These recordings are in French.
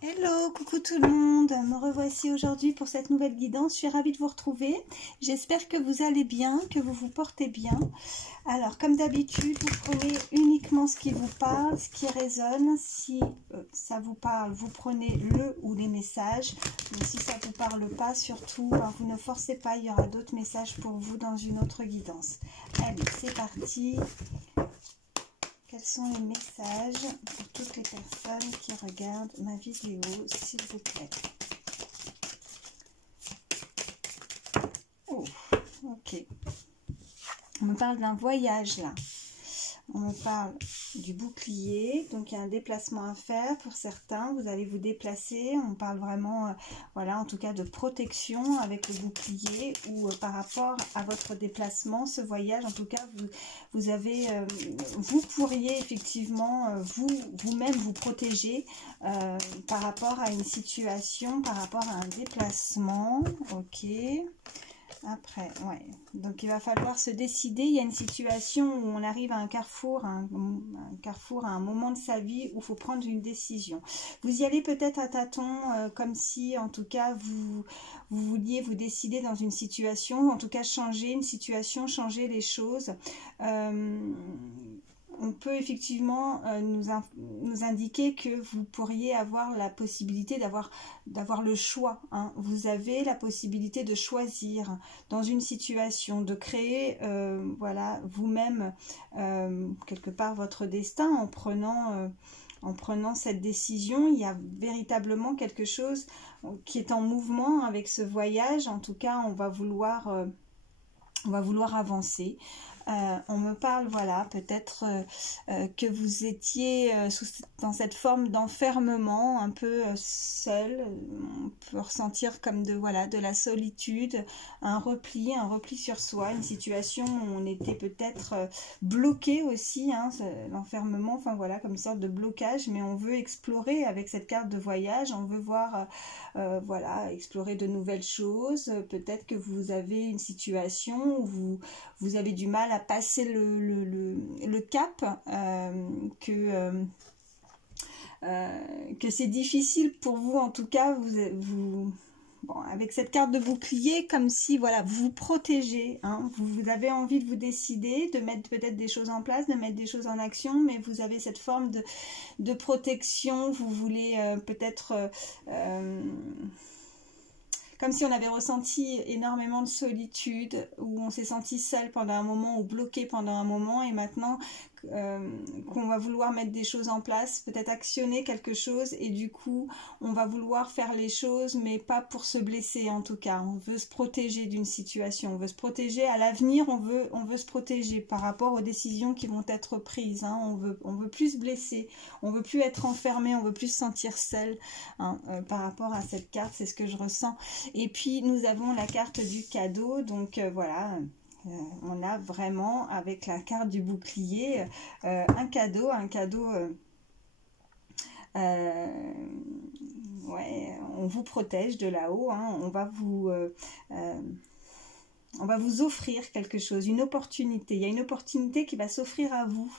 Hello, coucou tout le monde, me revoici aujourd'hui pour cette nouvelle guidance. Je suis ravie de vous retrouver. J'espère que vous allez bien, que vous vous portez bien. Alors, comme d'habitude, vous prenez uniquement ce qui vous parle, ce qui résonne. Si ça vous parle, vous prenez le ou les messages. Mais si ça ne vous parle pas, surtout, vous ne forcez pas, il y aura d'autres messages pour vous dans une autre guidance. Allez, c'est parti. Quels sont les messages pour toutes les personnes qui regardent ma vidéo, s'il vous plaît? Oh, ok. On me parle d'un voyage là. On me parle du bouclier, donc il y a un déplacement à faire pour certains, vous allez vous déplacer, on parle vraiment, voilà, en tout cas de protection avec le bouclier ou par rapport à votre déplacement, ce voyage, en tout cas, vous pourriez effectivement vous-même vous protéger par rapport à une situation, par rapport à un déplacement, ok. Après, ouais, donc il va falloir se décider. Il y a une situation où on arrive à un carrefour, à un moment de sa vie où il faut prendre une décision. Vous y allez peut-être à tâtons, comme si en tout cas vous vouliez vous décider dans une situation, en tout cas changer une situation, changer les choses. On peut effectivement nous indiquer que vous pourriez avoir la possibilité d'avoir le choix. Hein. Vous avez la possibilité de choisir dans une situation, de créer voilà, vous-même quelque part votre destin en prenant cette décision. Il y a véritablement quelque chose qui est en mouvement avec ce voyage. En tout cas, on va vouloir avancer. On me parle, voilà, peut-être que vous étiez dans cette forme d'enfermement, un peu seul. On peut ressentir comme de la solitude, un repli sur soi, une situation où on était peut-être bloqué aussi, hein, l'enfermement, enfin voilà, comme une sorte de blocage, mais on veut explorer avec cette carte de voyage, on veut voir, voilà, explorer de nouvelles choses. Peut-être que vous avez une situation où vous avez du mal à passer le cap, que c'est difficile pour vous, en tout cas, bon, avec cette carte de bouclier, comme si, voilà, vous vous protégez, hein, vous avez envie de vous décider, de mettre peut-être des choses en place, de mettre des choses en action, mais vous avez cette forme de protection, vous voulez peut-être... comme si on avait ressenti énormément de solitude, où on s'est senti seul pendant un moment ou bloqué pendant un moment, et maintenant qu'on va vouloir mettre des choses en place, peut-être actionner quelque chose, et du coup on va vouloir faire les choses, mais pas pour se blesser en tout cas. On veut se protéger d'une situation, on veut se protéger à l'avenir, on veut se protéger par rapport aux décisions qui vont être prises, hein. On veut plus se blesser, on veut plus être enfermé, on veut plus se sentir seul, hein, par rapport à cette carte, c'est ce que je ressens. Et puis nous avons la carte du cadeau, donc voilà, on a vraiment avec la carte du bouclier un cadeau, ouais, on vous protège de là-haut, hein, on va vous offrir quelque chose, une opportunité, il y a une opportunité qui va s'offrir à vous.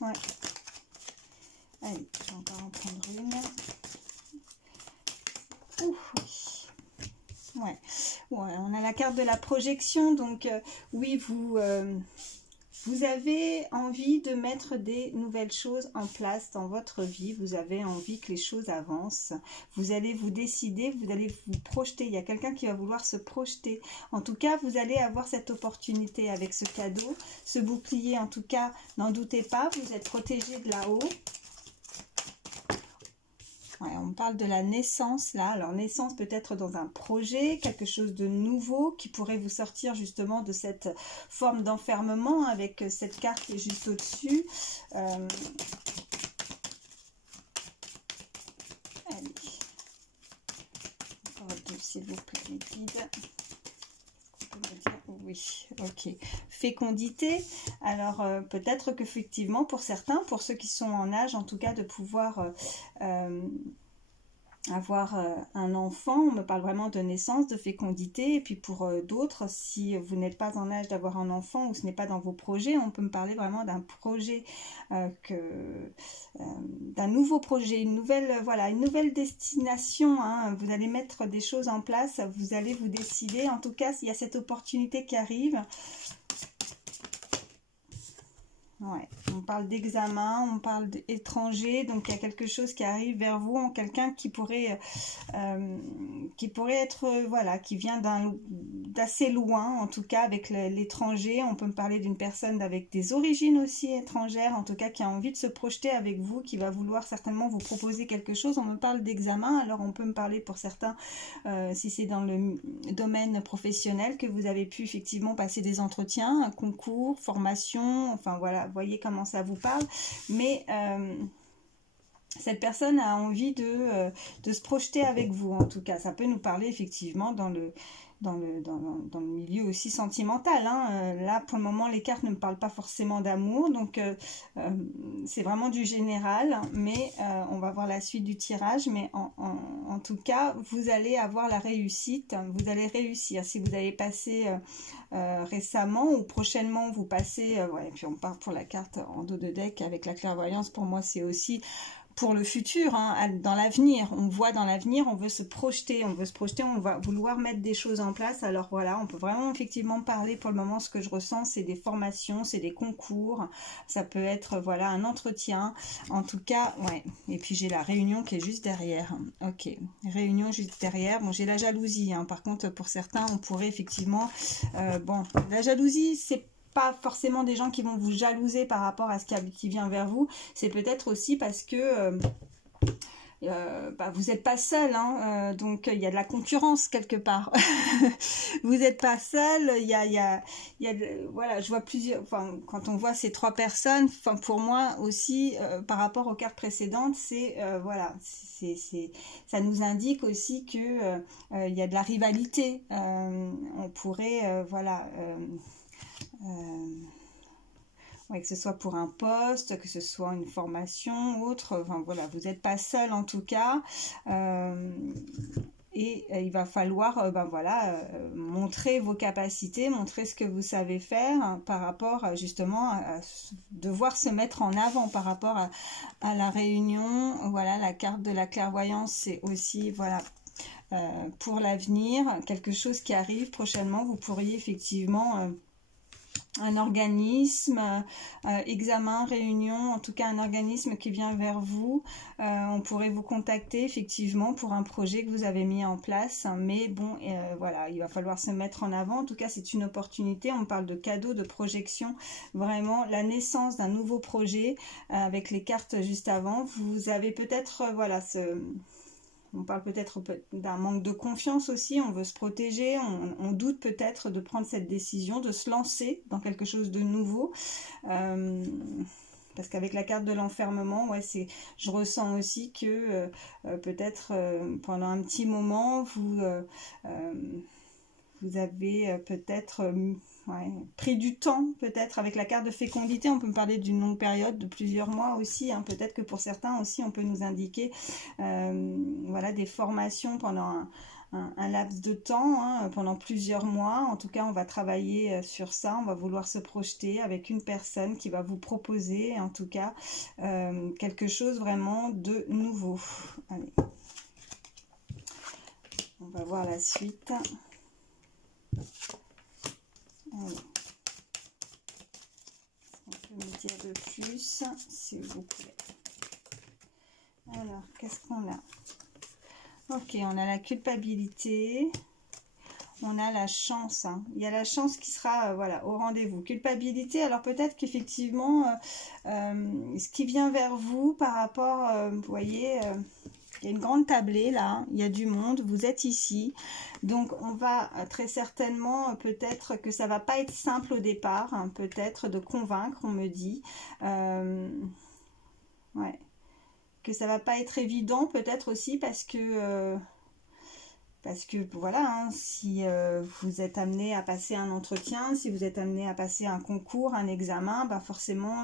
Ouais. Allez, je vais encore en prendre une. Ouf, oui. Ouais. Ouais, on a la carte de la projection, donc oui, vous avez envie de mettre des nouvelles choses en place dans votre vie, vous avez envie que les choses avancent, vous allez vous décider, vous allez vous projeter, il y a quelqu'un qui va vouloir se projeter, en tout cas vous allez avoir cette opportunité avec ce cadeau, ce bouclier, en tout cas n'en doutez pas, vous êtes protégé de là-haut. Ouais, on parle de la naissance là, alors naissance peut-être dans un projet, quelque chose de nouveau qui pourrait vous sortir justement de cette forme d'enfermement avec cette carte qui est juste au-dessus. Allez, encore deux s'il vous plaît, les guides. Oui, ok. Fécondité. Alors peut-être qu'effectivement pour certains, pour ceux qui sont en âge en tout cas de pouvoir avoir un enfant. On me parle vraiment de naissance, de fécondité. Et puis pour d'autres, si vous n'êtes pas en âge d'avoir un enfant ou ce n'est pas dans vos projets, on peut me parler vraiment d'un projet, d'un nouveau projet, une nouvelle, voilà, une nouvelle destination, hein. Vous allez mettre des choses en place, vous allez vous décider. En tout cas, il y a cette opportunité qui arrive. Ouais, on parle d'examen, on parle d'étranger, donc il y a quelque chose qui arrive vers vous, quelqu'un qui pourrait être, voilà, qui vient d'assez loin, en tout cas avec l'étranger. On peut me parler d'une personne avec des origines aussi étrangères, en tout cas qui a envie de se projeter avec vous, qui va vouloir certainement vous proposer quelque chose. On me parle d'examen, alors on peut me parler pour certains, si c'est dans le domaine professionnel, que vous avez pu effectivement passer des entretiens, un concours, formation, enfin voilà. Voyez comment ça vous parle, mais cette personne a envie de se projeter avec vous. En tout cas, ça peut nous parler effectivement dans le milieu aussi sentimental, hein. Là, pour le moment, les cartes ne me parlent pas forcément d'amour, donc c'est vraiment du général, mais on va voir la suite du tirage. Mais en tout cas, vous allez avoir la réussite, vous allez réussir. Si vous avez passé récemment ou prochainement, vous passez, ouais, et puis on part pour la carte en dos de deck avec la clairvoyance. Pour moi, c'est aussi pour le futur, hein, dans l'avenir. On voit dans l'avenir, on veut se projeter, on va vouloir mettre des choses en place. Alors voilà, on peut vraiment effectivement parler. Pour le moment, ce que je ressens, c'est des formations, c'est des concours, ça peut être, voilà, un entretien. En tout cas, ouais. Et puis j'ai la réunion qui est juste derrière. Ok, réunion juste derrière. Bon, j'ai la jalousie, hein. Par contre, pour certains, on pourrait effectivement, bon, la jalousie, c'est pas forcément des gens qui vont vous jalouser par rapport à ce qui vient vers vous. C'est peut-être aussi parce que vous n'êtes pas seul, hein, donc il y a de la concurrence quelque part. Vous n'êtes pas seul, voilà, je vois plusieurs, enfin, quand on voit ces trois personnes, enfin, pour moi aussi, par rapport aux cartes précédentes, c'est, voilà, ça nous indique aussi que il y a de la rivalité. On pourrait, voilà, ouais, que ce soit pour un poste, que ce soit une formation, autre, enfin voilà, vous n'êtes pas seul en tout cas, et il va falloir voilà, montrer vos capacités, montrer ce que vous savez faire, hein, par rapport justement à devoir se mettre en avant par rapport à la réunion. Voilà, la carte de la clairvoyance, c'est aussi, voilà, pour l'avenir, quelque chose qui arrive prochainement. Vous pourriez effectivement un organisme, examen, réunion, en tout cas un organisme qui vient vers vous. On pourrait vous contacter effectivement pour un projet que vous avez mis en place, mais bon, voilà, il va falloir se mettre en avant. En tout cas, c'est une opportunité. On parle de cadeau, de projection, vraiment la naissance d'un nouveau projet, avec les cartes juste avant. Vous avez peut-être, voilà, on parle peut-être d'un manque de confiance aussi, on veut se protéger, on doute peut-être de prendre cette décision, de se lancer dans quelque chose de nouveau. Parce qu'avec la carte de l'enfermement, ouais, je ressens aussi que peut-être pendant un petit moment, vous avez peut-être ouais, pris du temps, peut-être avec la carte de fécondité. On peut me parler d'une longue période, de plusieurs mois aussi, hein. Peut-être que pour certains aussi, on peut nous indiquer voilà, des formations pendant un laps de temps, hein, pendant plusieurs mois. En tout cas, on va travailler sur ça, on va vouloir se projeter avec une personne qui va vous proposer, en tout cas, quelque chose vraiment de nouveau. Allez. On va voir la suite. Allez. On peut me dire de plus, s'il vous plaît. Alors, qu'est-ce qu'on a? Ok, on a la culpabilité. On a la chance, hein. Il y a la chance qui sera voilà, au rendez-vous. Culpabilité, alors peut-être qu'effectivement, ce qui vient vers vous par rapport, vous voyez, il y a une grande tablée là, il y a du monde, vous êtes ici. Donc on va très certainement, peut-être que ça va pas être simple au départ, hein, peut-être de convaincre, on me dit. Ouais. Que ça va pas être évident peut-être aussi parce que voilà, hein, si vous êtes amené à passer un entretien, si vous êtes amené à passer un concours, un examen, bah forcément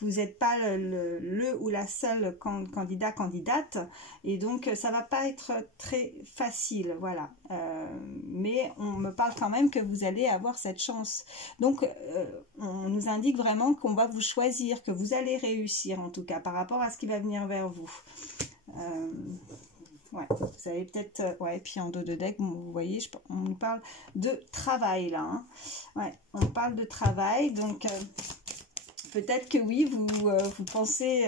vous n'êtes pas le ou la seule candidate, et donc ça va pas être très facile, voilà. Mais on me parle quand même que vous allez avoir cette chance. Donc on nous indique vraiment qu'on va vous choisir, que vous allez réussir en tout cas par rapport à ce qui va venir vers vous. Ouais, vous avez peut-être, ouais, puis en dos de deck, vous voyez, on nous parle de travail là, hein. Ouais, on parle de travail, donc peut-être que oui, vous pensez,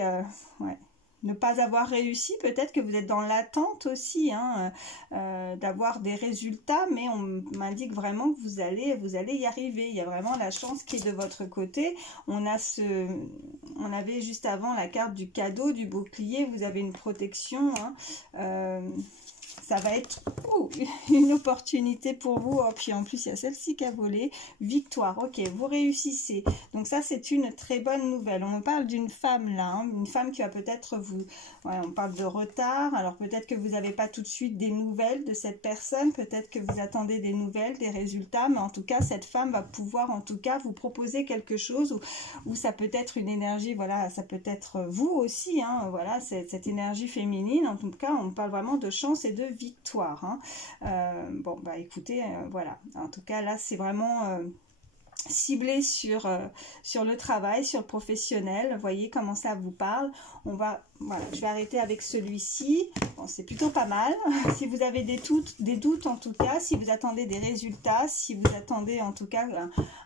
ouais, ne pas avoir réussi, peut-être que vous êtes dans l'attente aussi, hein, d'avoir des résultats, mais on m'indique vraiment que vous allez y arriver. Il y a vraiment la chance qui est de votre côté. On avait juste avant la carte du cadeau, du bouclier, vous avez une protection, hein, ça va être une opportunité pour vous. Oh, puis en plus, il y a celle-ci qui a volé. Victoire, ok, vous réussissez. Donc ça, c'est une très bonne nouvelle. On me parle d'une femme là, hein, une femme qui va peut-être vous... Ouais, on parle de retard. Alors peut-être que vous n'avez pas tout de suite des nouvelles de cette personne. Peut-être que vous attendez des nouvelles, des résultats. Mais en tout cas, cette femme va pouvoir en tout cas vous proposer quelque chose. Ou ça peut être une énergie, voilà, ça peut être vous aussi. Hein, voilà, cette énergie féminine. En tout cas, on parle vraiment de chance et de victoire, hein. Bon bah écoutez, voilà, en tout cas là c'est vraiment ciblé sur le travail, sur le professionnel. Vous voyez comment ça vous parle. Voilà, je vais arrêter avec celui-ci. Bon, c'est plutôt pas mal. Si vous avez des doutes en tout cas, si vous attendez des résultats, si vous attendez en tout cas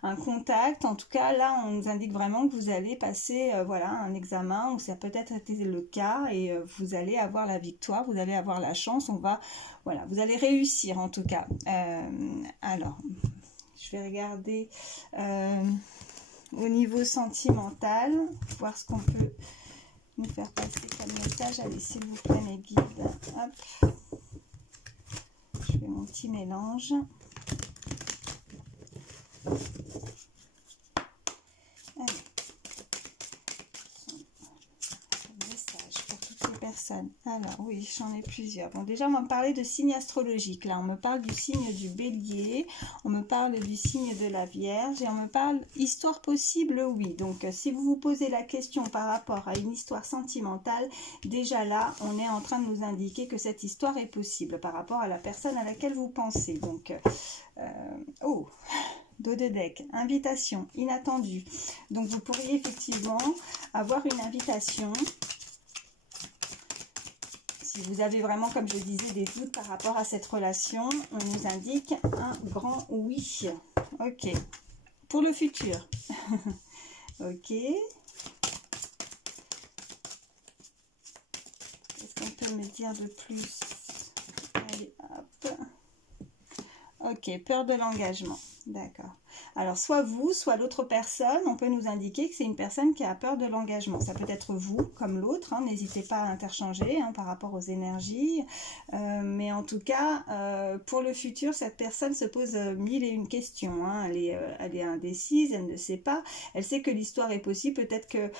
un contact, en tout cas là on nous indique vraiment que vous allez passer voilà, un examen, ou ça peut-être été le cas, et vous allez avoir la victoire, vous allez avoir la chance, voilà, vous allez réussir en tout cas. Alors, je vais regarder au niveau sentimental, voir ce qu'on peut nous faire passer comme message. Allez, s'il vous plaît, mes guides. Hop. Je fais mon petit mélange. Allez. Message pour toutes les personnes. Alors, oui, j'en ai plusieurs. Bon, déjà, on va me parler de signes astrologiques. Là, on me parle du signe du Bélier, on me parle du signe de la Vierge, et on me parle histoire possible, oui. Donc, si vous vous posez la question par rapport à une histoire sentimentale, déjà là, on est en train de nous indiquer que cette histoire est possible par rapport à la personne à laquelle vous pensez. Donc, oh, dos de deck, invitation inattendue. Donc, vous pourriez effectivement avoir une invitation. Si vous avez vraiment, comme je disais, des doutes par rapport à cette relation, on nous indique un grand oui. Ok. Pour le futur. Ok. Qu'est-ce qu'on peut me dire de plus? Allez, hop. Ok, peur de l'engagement. D'accord. Alors, soit vous, soit l'autre personne, on peut nous indiquer que c'est une personne qui a peur de l'engagement. Ça peut être vous, comme l'autre, hein, n'hésitez pas à interchanger par rapport aux énergies. Mais en tout cas, pour le futur, cette personne se pose mille et une questions. Hein. Elle est indécise, elle ne sait pas. Elle sait que l'histoire est possible. Peut-être que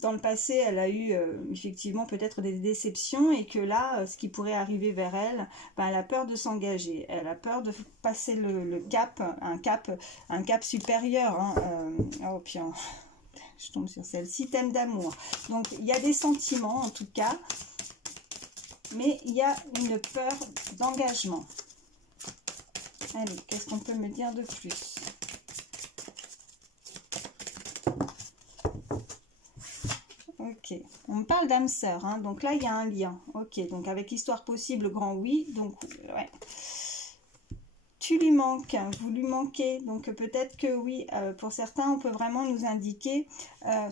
dans le passé, elle a eu effectivement peut-être des déceptions, et que là, ce qui pourrait arriver vers elle, elle a peur de s'engager. Elle a peur de passer le cap, un cap supérieur. Hein. Oh, puis je tombe sur celle-ci, thème d'amour. Donc, il y a des sentiments, en tout cas, mais il y a une peur d'engagement. Allez, qu'est-ce qu'on peut me dire de plus? Ok, on me parle d'âme sœur, hein. Donc là, il y a un lien. Ok, donc avec histoire possible, grand oui. Donc, ouais. Tu lui manques, vous lui manquez, donc peut-être que oui, pour certains, on peut vraiment nous indiquer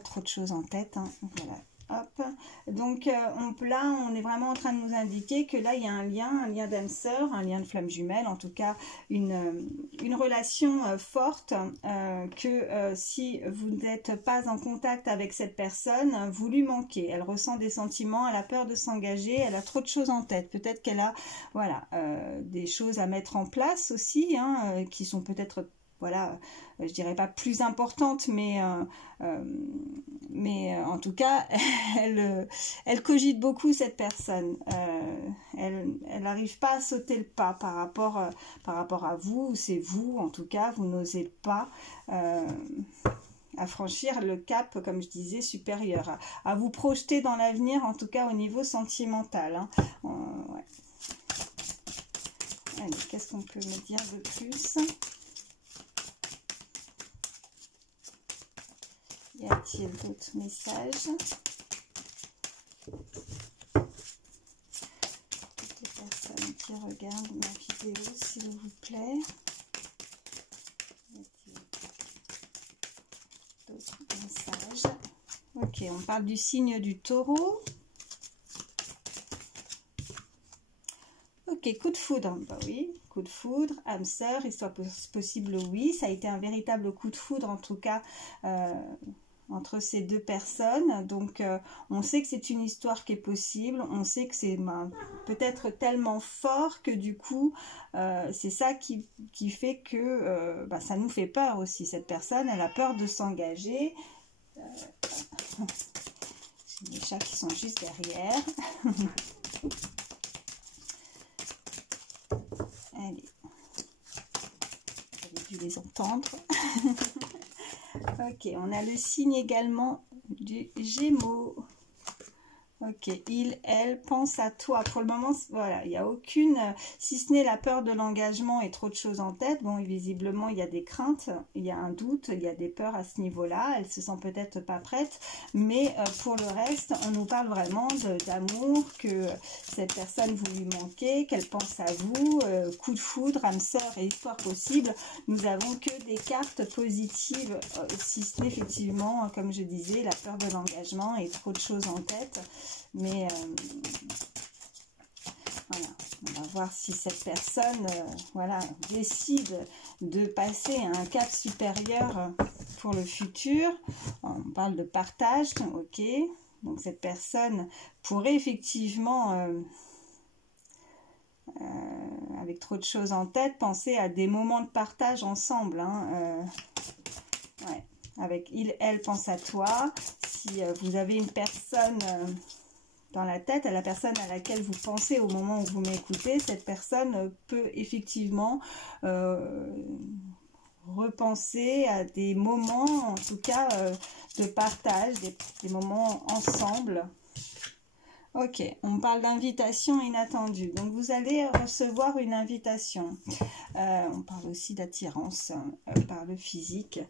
trop de choses en tête, hein, voilà, hop, donc là, on est vraiment en train de nous indiquer que là, il y a un lien d'âme sœur, un lien de flamme jumelle, en tout cas, une relation forte, que si vous n'êtes pas en contact avec cette personne, vous lui manquez, elle ressent des sentiments, elle a peur de s'engager, elle a trop de choses en tête, peut-être qu'elle a, voilà, des choses à mettre en place aussi, hein, qui sont peut-être, voilà, je dirais pas plus importantes, mais en tout cas, elle cogite beaucoup, cette personne. Elle n'arrive pas à sauter le pas par rapport à vous, c'est vous, en tout cas, vous n'osez pas. à franchir le cap, comme je disais, supérieur, à vous projeter dans l'avenir, en tout cas au niveau sentimental. Hein. Ouais. Allez, qu'est-ce qu'on peut me dire de plus? Y a-t-il d'autres messages? Toutes les personnes qui regardent ma vidéo, s'il vous plaît. D'autres messages. Ok, on parle du signe du taureau. Ok, coup de foudre, bah oui, coup de foudre, âme sœur, histoire possible, oui, ça a été un véritable coup de foudre en tout cas entre ces deux personnes, donc on sait que c'est une histoire qui est possible, on sait que c'est peut-être tellement fort que du coup c'est ça qui fait que ça nous fait peur aussi, cette personne, elle a peur de s'engager, j'ai des chats qui sont juste derrière. Allez, j'avais dû les entendre. Ok, on a le signe également du Gémeaux. Ok, il, elle pense à toi. Pour le moment, voilà, il n'y a aucune, si ce n'est la peur de l'engagement et trop de choses en tête. Bon, visiblement, il y a des craintes, il y a un doute, il y a des peurs à ce niveau-là. Elle se sent peut-être pas prête, mais pour le reste, on nous parle vraiment d'amour, que cette personne vous lui manquez, qu'elle pense à vous, coup de foudre, âme sœur et histoire possible. Nous avons que des cartes positives, si ce n'est effectivement, comme je disais, la peur de l'engagement et trop de choses en tête. Mais voilà, on va voir si cette personne voilà, décide de passer à un cap supérieur pour le futur. On parle de partage, ok. Donc cette personne pourrait effectivement, avec trop de choses en tête, penser à des moments de partage ensemble. Hein, ouais. Avec il, elle pense à toi. Si vous avez une personne dans la tête, à la personne à laquelle vous pensez au moment où vous m'écoutez, cette personne peut effectivement repenser à des moments, en tout cas, de partage, des moments ensemble. Ok, on parle d'invitation inattendue. Donc, vous allez recevoir une invitation. On parle aussi d'attirance par le physique.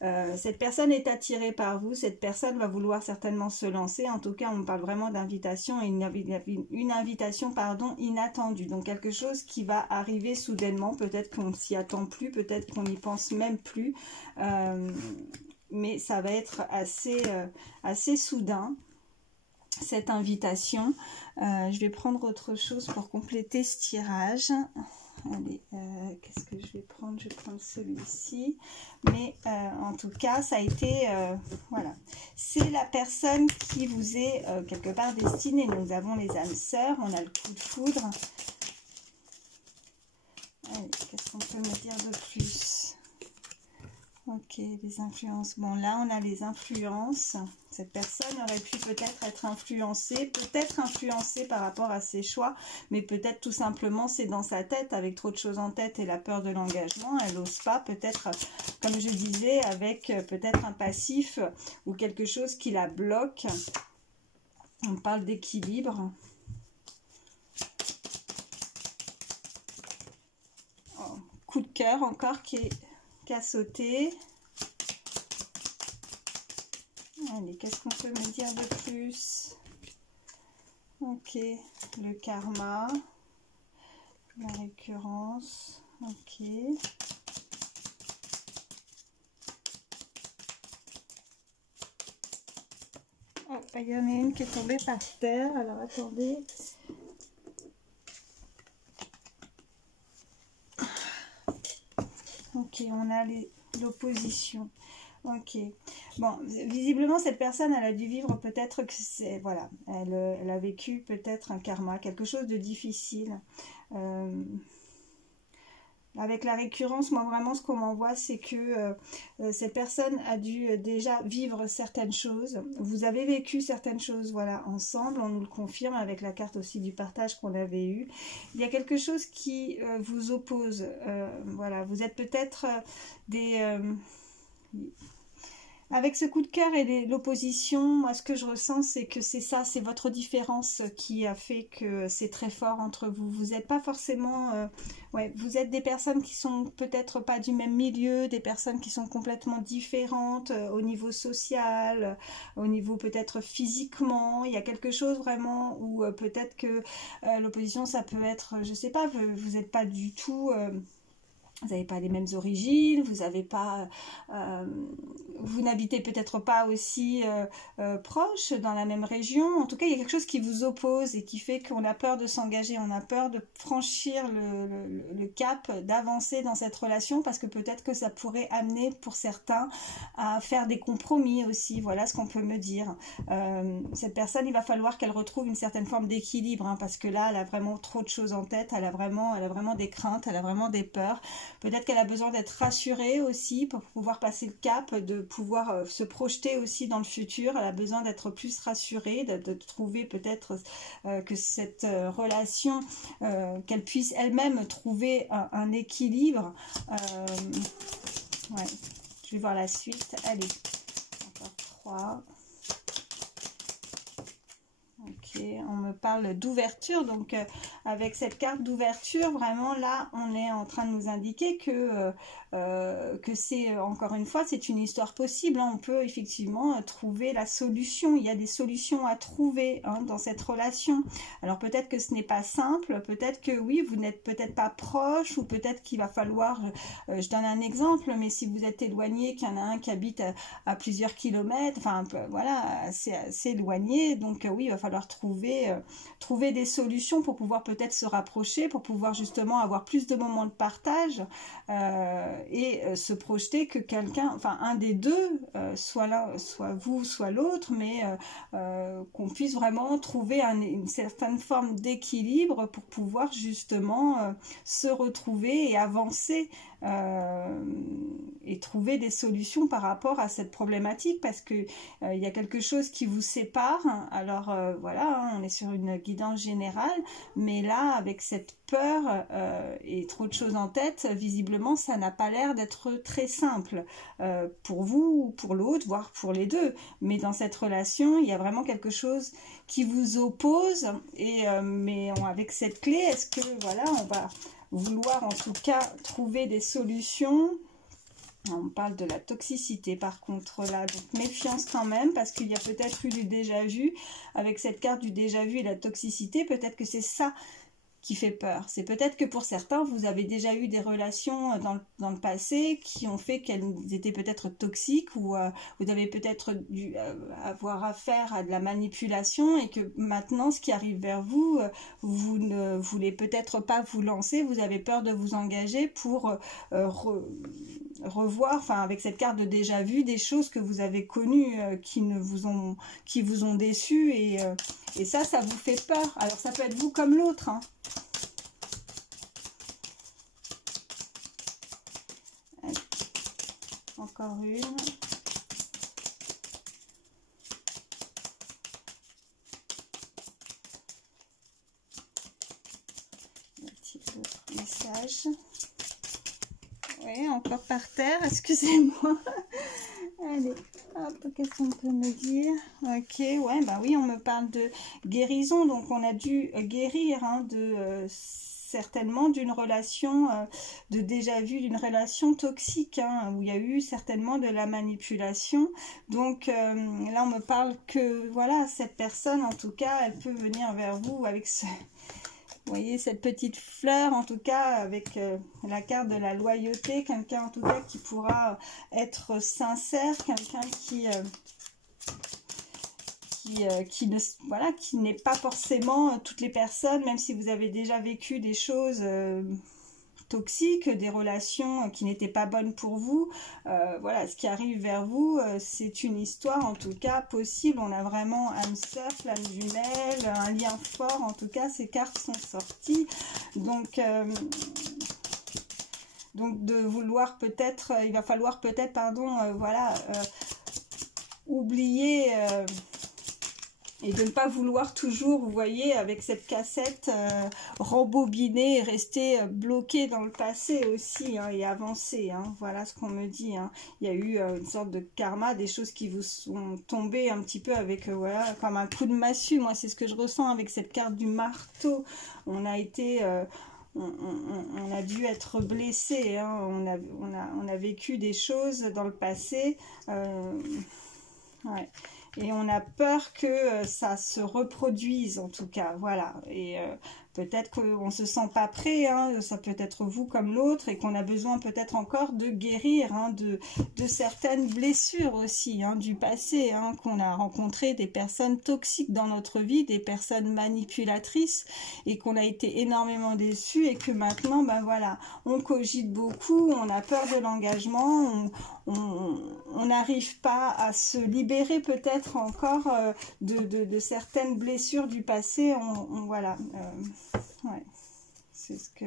Cette personne est attirée par vous. Cette personne va vouloir certainement se lancer. En tout cas, on parle vraiment d'invitation et une invitation, pardon, inattendue. Donc, quelque chose qui va arriver soudainement. Peut-être qu'on ne s'y attend plus. Peut-être qu'on n'y pense même plus. Mais ça va être assez soudain, cette invitation. Je vais prendre autre chose pour compléter ce tirage. Allez, qu'est-ce que je vais prendre? Je vais prendre celui-ci. Mais en tout cas, ça a été... voilà. C'est la personne qui vous est quelque part destinée. Nous avons les âmes sœurs, on a le coup de foudre. Allez, qu'est-ce qu'on peut me dire de plus? Ok, les influences. Bon, là, on a les influences. Cette personne aurait pu peut-être être influencée par rapport à ses choix, mais peut-être tout simplement, c'est dans sa tête, avec trop de choses en tête et la peur de l'engagement. Elle n'ose pas, peut-être, comme je disais, avec peut-être un passif ou quelque chose qui la bloque. On parle d'équilibre. Oh, coup de cœur encore qui a sauté. Allez, qu'est-ce qu'on peut me dire de plus? Ok, le karma, la récurrence, ok. Oh, il y en a une qui est tombée par terre, alors attendez. Ok, on a l'opposition. Ok. Bon, visiblement, cette personne, elle a dû vivre peut-être que c'est... Voilà, elle a vécu peut-être un karma, quelque chose de difficile. Avec la récurrence, moi, vraiment, ce qu'on m'envoie, c'est que cette personne a dû déjà vivre certaines choses. Vous avez vécu certaines choses, voilà, ensemble. On nous le confirme avec la carte aussi du partage qu'on avait eu. Il y a quelque chose qui vous oppose. Voilà, vous êtes peut-être Avec ce coup de cœur et l'opposition, moi ce que je ressens c'est que c'est ça, c'est votre différence qui a fait que c'est très fort entre vous. Vous n'êtes pas forcément... ouais, vous êtes des personnes qui sont peut-être pas du même milieu, des personnes qui sont complètement différentes au niveau social, au niveau peut-être physiquement. Il y a quelque chose vraiment où peut-être que l'opposition ça peut être, je sais pas, vous n'êtes pas du tout... vous n'avez pas les mêmes origines, vous n'avez pas, vous n'habitez peut-être pas aussi proche dans la même région. En tout cas, il y a quelque chose qui vous oppose et qui fait qu'on a peur de s'engager, on a peur de franchir le cap, d'avancer dans cette relation parce que peut-être que ça pourrait amener pour certains à faire des compromis aussi. Voilà ce qu'on peut me dire. Cette personne, il va falloir qu'elle retrouve une certaine forme d'équilibre hein, parce que là, elle a vraiment trop de choses en tête, elle a vraiment des craintes, elle a vraiment des peurs. Peut-être qu'elle a besoin d'être rassurée aussi pour pouvoir passer le cap, de pouvoir se projeter aussi dans le futur. Elle a besoin d'être plus rassurée, de trouver peut-être que cette relation, qu'elle puisse elle-même trouver un équilibre. Ouais. Je vais voir la suite. Allez, encore 3. Ok, on me parle d'ouverture, donc avec cette carte d'ouverture, vraiment là, on est en train de nous indiquer que c'est, encore une fois, c'est une histoire possible, hein. On peut effectivement trouver la solution, il y a des solutions à trouver hein, dans cette relation. Alors peut-être que ce n'est pas simple, peut-être que oui, vous n'êtes peut-être pas proche, ou peut-être qu'il va falloir, je donne un exemple, mais si vous êtes éloigné, qu'il y en a un qui habite à plusieurs kilomètres, enfin voilà, c'est assez éloigné, donc oui, il va falloir trouver des solutions pour pouvoir peut-être se rapprocher, pour pouvoir justement avoir plus de moments de partage et se projeter que quelqu'un, enfin un des deux, soit l'un, soit vous, soit l'autre, mais qu'on puisse vraiment trouver une certaine forme d'équilibre pour pouvoir justement se retrouver et avancer et trouver des solutions par rapport à cette problématique parce que il y a quelque chose qui vous sépare. Alors voilà, hein, on est sur une guidance générale, mais là avec cette peur et trop de choses en tête, visiblement ça n'a pas l'air d'être très simple pour vous ou pour l'autre, voire pour les deux, mais dans cette relation il y a vraiment quelque chose qui vous oppose et mais avec cette clé, est-ce que voilà, on va vouloir en tout cas trouver des solutions. On parle de la toxicité par contre là, donc méfiance quand même parce qu'il y a peut-être eu du déjà vu. Avec cette carte du déjà vu et la toxicité, peut-être que c'est ça qui fait peur. C'est peut-être que pour certains, vous avez déjà eu des relations dans le passé qui ont fait qu'elles étaient peut-être toxiques ou vous avez peut-être dû avoir affaire à de la manipulation et que maintenant, ce qui arrive vers vous, vous ne voulez peut-être pas vous lancer, vous avez peur de vous engager pour revoir, enfin avec cette carte de déjà vu, des choses que vous avez connues qui vous ont déçu et ça vous fait peur. Alors ça peut être vous comme l'autre, hein. Encore une. Un petit autre message. Oui, encore par terre, excusez-moi. Allez, hop, qu'est-ce qu'on peut me dire? Ok, ouais, bah oui, on me parle de guérison, donc on a dû guérir hein, certainement d'une relation de déjà vu, d'une relation toxique, hein, où il y a eu certainement de la manipulation. Donc là, on me parle que, voilà, cette personne, en tout cas, elle peut venir vers vous avec ce... Vous voyez cette petite fleur, en tout cas, avec la carte de la loyauté, quelqu'un en tout cas qui pourra être sincère, quelqu'un qui n'est pas forcément toutes les personnes, même si vous avez déjà vécu des choses toxiques, des relations qui n'étaient pas bonnes pour vous, voilà, ce qui arrive vers vous, c'est une histoire en tout cas possible. On a vraiment âme sœur, flamme jumelle, un lien fort, en tout cas ces cartes sont sorties, donc de vouloir peut-être, il va falloir peut-être, pardon, voilà, oublier Et de ne pas vouloir toujours, vous voyez, avec cette cassette, rembobiner et rester bloqué dans le passé aussi, hein, et avancer. Hein. Voilà ce qu'on me dit. Hein. Il y a eu une sorte de karma, des choses qui vous sont tombées un petit peu avec, voilà, comme un coup de massue. Moi, c'est ce que je ressens avec cette carte du marteau. On a été... on a dû être blessé, hein. On a vécu des choses dans le passé. Ouais. Et on a peur que ça se reproduise, en tout cas, voilà. Et peut-être qu'on ne se sent pas prêt, hein, ça peut être vous comme l'autre, et qu'on a besoin peut-être encore de guérir, hein, de certaines blessures aussi, hein, du passé, hein, qu'on a rencontré des personnes toxiques dans notre vie, des personnes manipulatrices, et qu'on a été énormément déçus, et que maintenant, ben voilà, on cogite beaucoup, on a peur de l'engagement, on n'arrive pas à se libérer peut-être encore de certaines blessures du passé, voilà, ouais. C'est ce que,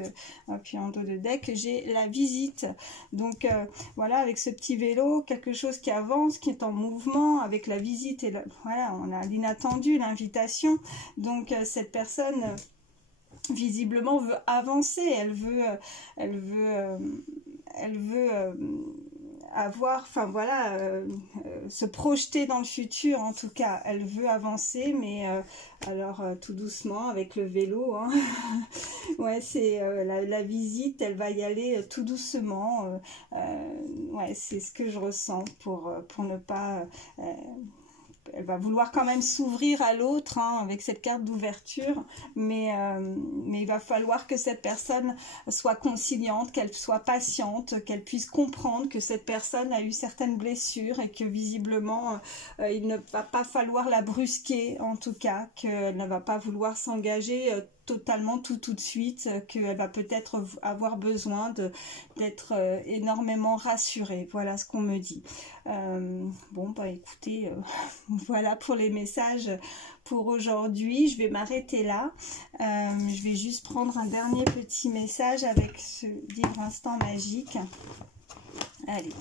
puis en dos de deck, j'ai la visite. Donc voilà, avec ce petit vélo, quelque chose qui avance, qui est en mouvement, avec la visite, et voilà, on a l'inattendu, l'invitation. Donc cette personne visiblement veut avancer, elle veut avoir, enfin voilà, se projeter dans le futur, en tout cas, elle veut avancer, mais alors tout doucement avec le vélo, hein. Ouais, c'est la visite, elle va y aller tout doucement, ouais, c'est ce que je ressens pour ne pas... elle va vouloir quand même s'ouvrir à l'autre, hein, avec cette carte d'ouverture, mais il va falloir que cette personne soit conciliante, qu'elle soit patiente, qu'elle puisse comprendre que cette personne a eu certaines blessures et que visiblement il ne va pas falloir la brusquer, en tout cas, qu'elle ne va pas vouloir s'engager totalement tout de suite, qu'elle va peut-être avoir besoin d'être énormément rassurée. Voilà ce qu'on me dit. Bon, bah écoutez, voilà pour les messages pour aujourd'hui. Je vais m'arrêter là. Je vais juste prendre un dernier petit message avec ce livre Instant Magique. Allez,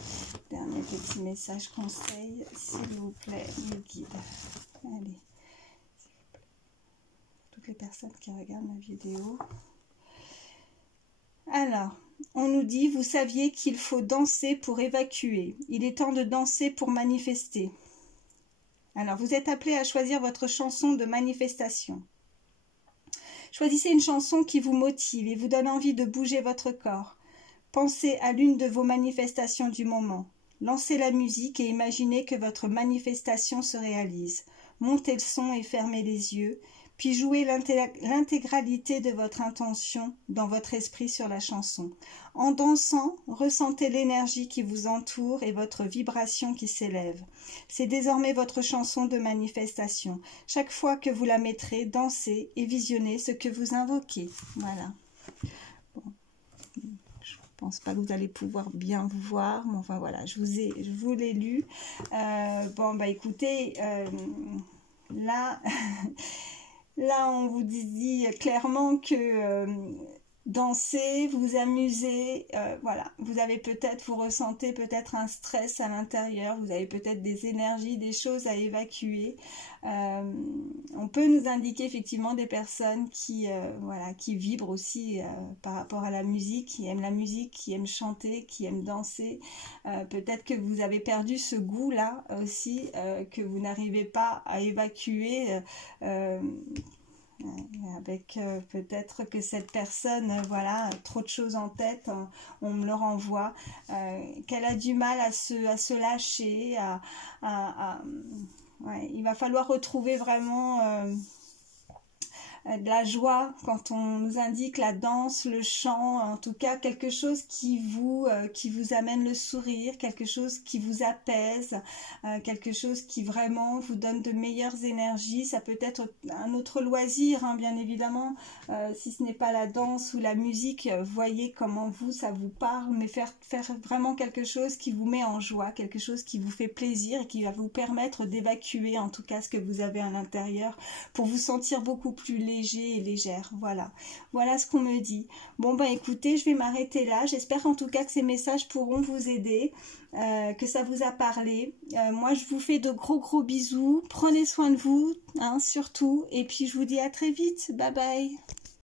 dernier petit message conseil, s'il vous plaît, le guide. Allez. Les personnes qui regardent ma vidéo. Alors, on nous dit, vous saviez qu'il faut danser pour évacuer. Il est temps de danser pour manifester. Alors, vous êtes appelé à choisir votre chanson de manifestation. Choisissez une chanson qui vous motive et vous donne envie de bouger votre corps. Pensez à l'une de vos manifestations du moment. Lancez la musique et imaginez que votre manifestation se réalise. Montez le son et fermez les yeux. Puis jouez l'intégralité de votre intention dans votre esprit sur la chanson. En dansant, ressentez l'énergie qui vous entoure et votre vibration qui s'élève. C'est désormais votre chanson de manifestation. Chaque fois que vous la mettrez, dansez et visionnez ce que vous invoquez. Voilà. Bon. Je ne pense pas que vous allez pouvoir bien vous voir, mais enfin voilà, je vous l'ai lu. Bon, bah écoutez, là... Là, on vous dit clairement que danser, vous amuser, voilà. Vous avez peut-être, vous ressentez peut-être un stress à l'intérieur, vous avez peut-être des énergies, des choses à évacuer. On peut nous indiquer effectivement des personnes qui, voilà, qui vibrent aussi par rapport à la musique, qui aiment la musique, qui aiment chanter, qui aiment danser. Peut-être que vous avez perdu ce goût-là aussi, que vous n'arrivez pas à évacuer. Avec peut-être que cette personne, voilà, trop de choses en tête, on me le renvoie, qu'elle a du mal à se lâcher, ouais, il va falloir retrouver vraiment de la joie quand on nous indique la danse, le chant, en tout cas quelque chose qui vous amène le sourire, quelque chose qui vous apaise, quelque chose qui vraiment vous donne de meilleures énergies. Ça peut être un autre loisir, hein, bien évidemment, si ce n'est pas la danse ou la musique, voyez comment ça vous parle, mais faire vraiment quelque chose qui vous met en joie, quelque chose qui vous fait plaisir et qui va vous permettre d'évacuer en tout cas ce que vous avez à l'intérieur pour vous sentir beaucoup plus léger, léger et légère. Voilà, voilà ce qu'on me dit. Bon, bah écoutez, je vais m'arrêter là. J'espère en tout cas que ces messages pourront vous aider, que ça vous a parlé. Moi, je vous fais de gros bisous. Prenez soin de vous, hein, surtout. Et puis, je vous dis à très vite. Bye bye.